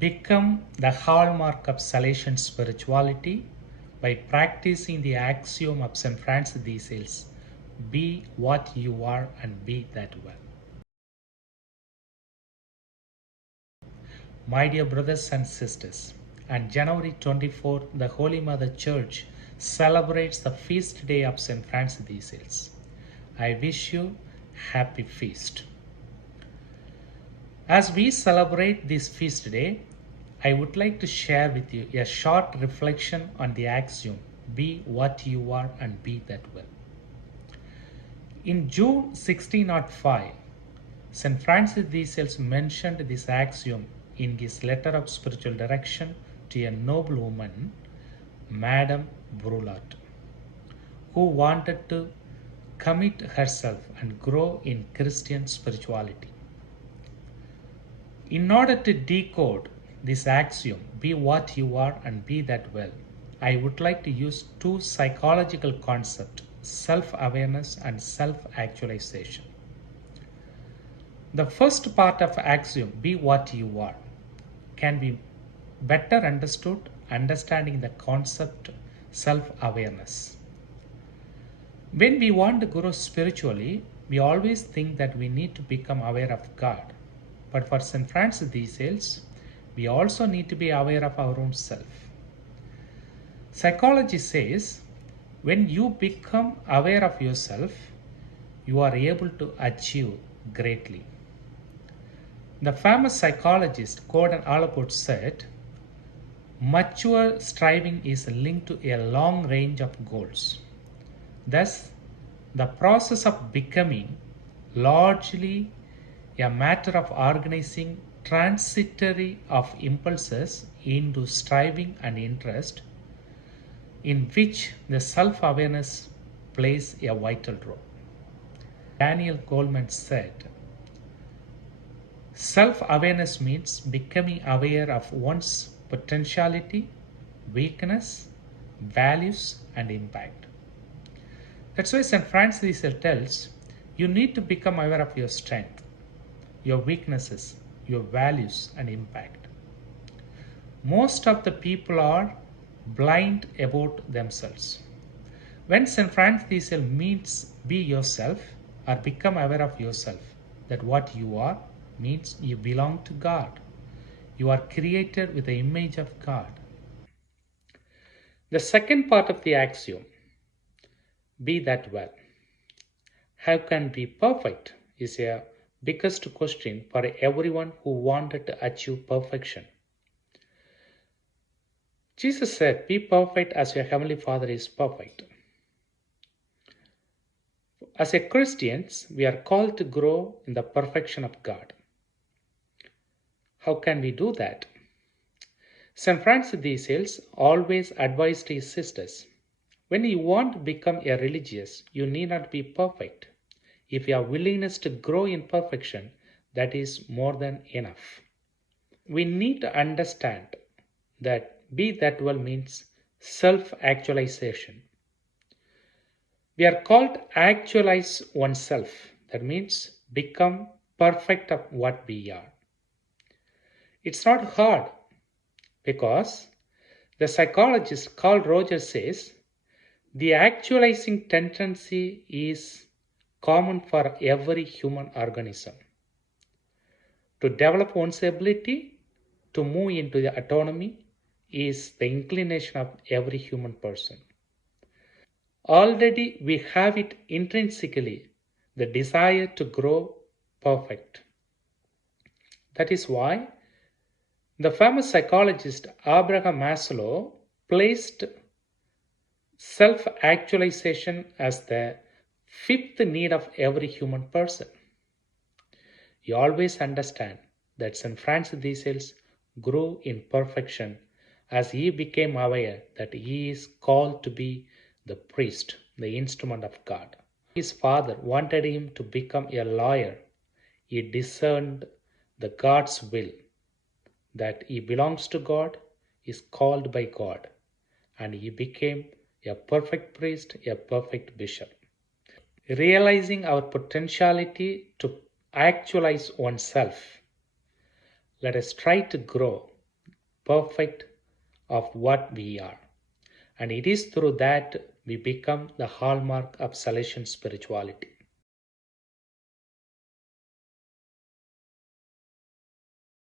Become the hallmark of Salesian spirituality by practicing the axiom of St. Francis de Sales: be what you are and be that well. My dear brothers and sisters, on January 24, the Holy Mother Church celebrates the feast day of St. Francis de Sales. I wish you happy feast. As we celebrate this feast day, I would like to share with you a short reflection on the axiom, be what you are and be that well. In June 1605, St. Francis de Sales mentioned this axiom in his letter of spiritual direction to a noble woman, Madame Brulart, who wanted to commit herself and grow in Christian spirituality. In order to decode this axiom, be what you are and be that well, I would like to use two psychological concepts, self-awareness and self-actualization. The first part of axiom, be what you are, can be better understood understanding the concept self-awareness. When we want to grow spiritually, we always think that we need to become aware of God. But for St. Francis de Sales, we also need to be aware of our own self. Psychology says, when you become aware of yourself, you are able to achieve greatly. The famous psychologist Gordon Allport said, mature striving is linked to a long range of goals. Thus, the process of becoming largely a matter of organizing transitory of impulses into striving and interest, in which the self-awareness plays a vital role. Daniel Goleman said, self-awareness means becoming aware of one's potentiality, weakness, values, and impact. That's why St. Francis tells you need to become aware of your strength, your weaknesses, your values, and impact. Most of the people are blind about themselves. When St. Francis means be yourself or become aware of yourself, that what you are means you belong to God. You are created with the image of God. The second part of the axiom, be that well. How can be perfect is a biggest question for everyone who wanted to achieve perfection. Jesus said, be perfect as your heavenly Father is perfect. As a Christians, we are called to grow in the perfection of God. How can we do that? St. Francis de Sales always advised his sisters, when you want to become a religious, you need not be perfect. If you have willingness to grow in perfection, that is more than enough. We need to understand that be that well means self-actualization. We are called to actualize oneself. That means become perfect of what we are. It's not hard because the psychologist Carl Rogers says the actualizing tendency is common for every human organism. To develop one's ability to move into the autonomy is the inclination of every human person. Already we have it intrinsically, the desire to grow perfect. That is why the famous psychologist Abraham Maslow placed self-actualization as the fifth need of every human person. You always understand that St. Francis de Sales grew in perfection as he became aware that he is called to be the priest, the instrument of God. His father wanted him to become a lawyer. He discerned the God's will, that he belongs to God, is called by God, and he became a perfect priest, a perfect bishop. Realizing our potentiality to actualize oneself, let us try to grow perfect of what we are. And it is through that we become the hallmark of Salesian spirituality.